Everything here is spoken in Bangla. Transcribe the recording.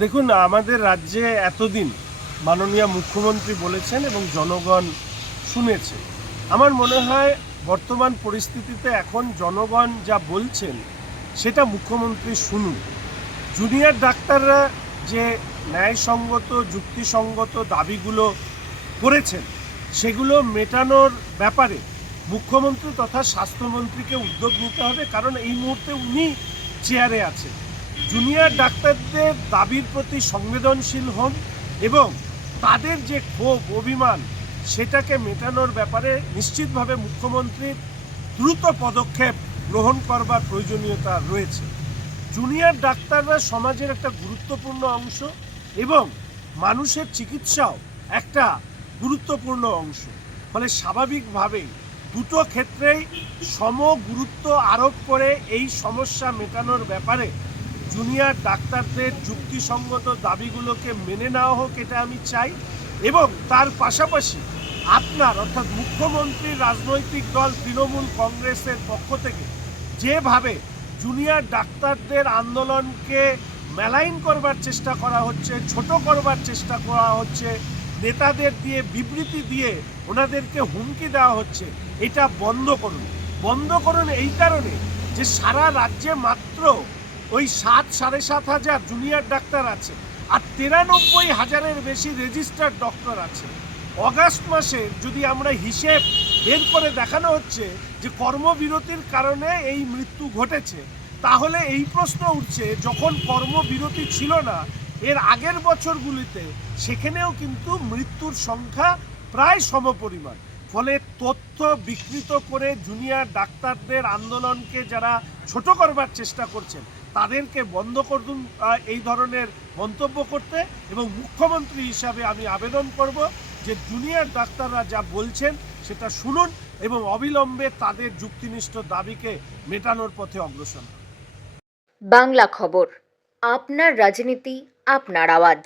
দেখুন, আমাদের রাজ্যে এতদিন মাননীয় মুখ্যমন্ত্রী বলেছেন এবং জনগণ শুনেছে। আমার মনে হয় বর্তমান পরিস্থিতিতে এখন জনগণ যা বলছেন সেটা মুখ্যমন্ত্রী শুনুন। জুনিয়র ডাক্তাররা যে ন্যায়সঙ্গত যুক্তিসঙ্গত দাবিগুলো করেছেন সেগুলো মেটানোর ব্যাপারে মুখ্যমন্ত্রী তথা স্বাস্থ্যমন্ত্রীকে উদ্যোগ নিতে হবে, কারণ এই মুহূর্তে উনি চেয়ারে আছেন। জুনিয়র ডাক্তারদের দাবির প্রতি সংবেদনশীল হন এবং তাদের যে ক্ষোভ অভিমান সেটাকে মেটানোর ব্যাপারে নিশ্চিতভাবে মুখ্যমন্ত্রীর দ্রুত পদক্ষেপ গ্রহণ করবার প্রয়োজনীয়তা রয়েছে। জুনিয়র ডাক্তাররা সমাজের একটা গুরুত্বপূর্ণ অংশ এবং মানুষের চিকিৎসাও একটা গুরুত্বপূর্ণ অংশ। ফলে স্বাভাবিকভাবেই দুটো ক্ষেত্রেই সম গুরুত্ব আরোপ করে এই সমস্যা মেটানোর ব্যাপারে জুনিয়র ডাক্তারদের যুক্তিসঙ্গত দাবিগুলোকে মেনে নেওয়া হোক, এটা আমি চাই। এবং তার পাশাপাশি আপনার অর্থাৎ মুখ্যমন্ত্রীর রাজনৈতিক দল তৃণমূল কংগ্রেসের পক্ষ থেকে যেভাবে জুনিয়র ডাক্তারদের আন্দোলনকে মেলাইন করবার চেষ্টা করা হচ্ছে, ছোট করবার চেষ্টা করা হচ্ছে, নেতাদের দিয়ে বিবৃতি দিয়ে ওনাদেরকে হুমকি দেওয়া হচ্ছে, এটা বন্ধ করুন। বন্ধ করুন এই কারণে যে সারা রাজ্যে মাত্র ওই ৭-৭.৫ হাজার জুনিয়র ডাক্তার আছে আর ৯৩,০০০-এর বেশি রেজিস্টার্ড ডক্টর আছে। অগাস্ট মাসে যদি আমরা হিসেব বের করে দেখানো হচ্ছে যে কর্মবিরতির কারণে এই মৃত্যু ঘটেছে, তাহলে এই প্রশ্ন উঠছে যখন কর্মবিরতি ছিল না এর আগের বছরগুলিতে সেখানেও কিন্তু মৃত্যুর সংখ্যা প্রায় সমপরিমাণ। ফলে তথ্য বিকৃত করে জুনিয়র ডাক্তারদের আন্দোলনকে যারা ছোট করবার চেষ্টা করছেন তাদেরকে বন্ধ করুন এই ধরনের মন্তব্য করতে। এবং মুখ্যমন্ত্রী হিসাবে আমি আবেদন করব যে জুনিয়র ডাক্তাররা যা বলছেন সেটা শুনুন এবং অবিলম্বে তাদের যুক্তিনিষ্ঠ দাবিকে মেটানোর পথে অগ্রসর হন। বাংলা খবর, আপনার রাজনীতি, আপনার আওয়াজ।